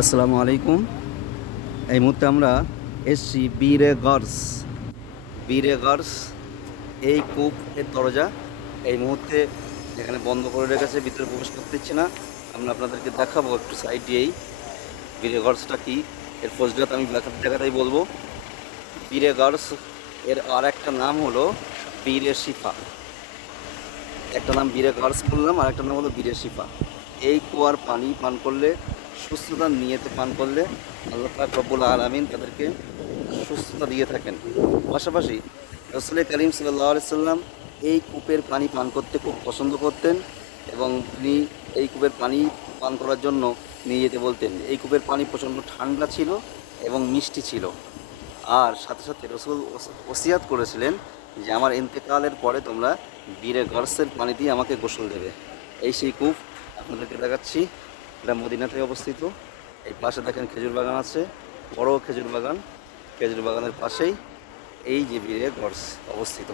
আসসালামু আলাইকুম। এই মুহূর্তে আমরা এসছি বীরে গর্স। বীরে গর্স এই কূপের দরজা এই মুহূর্তে এখানে বন্ধ করে রেখেছে, ভিতরে প্রবেশ করতে দিচ্ছে না। আমরা আপনাদেরকে দেখাবো একটু সাইড দিয়েই বীরে গর্সটা কি। এর ফজিলত আমি দেখাতে দেখাতেই বলবো। বীরে গর্স এর আর একটা নাম হলো বীরে শিফা। একটা নাম বীরে গর্স বললাম, আর একটা নাম হলো বীরে শিফা। এই কুয়ার পানি পান করলে, সুস্থতার নিয়তে পান করলে আল্লাহ পাক রব্বুল আলামিন তাদেরকে সুস্থতা দিয়ে থাকেন। পাশাপাশি রাসূল করিম সাল্লাল্লাহু আলাইহি সাল্লাম এই কূপের পানি পান করতে খুব পছন্দ করতেন, এবং তিনি এই কূপের পানি পান করার জন্য নিয়ে যেতে বলতেন। এই কূপের পানি প্রচণ্ড ঠান্ডা ছিল এবং মিষ্টি ছিল। আর সাথে সাথে রসুল ওসিয়াত করেছিলেন যে আমার ইন্তেকালের পরে তোমরা বীরে গর্সের পানি দিয়ে আমাকে গোসল দেবে। এই সেই কূপ আপনাদেরকে দেখাচ্ছি। এটা মদিনাতে অবস্থিত। এই পাশে দেখেন খেজুর বাগান আছে, বড় খেজুর বাগান। খেজুর বাগানের পাশেই এই যে বীরে গর্স অবস্থিত।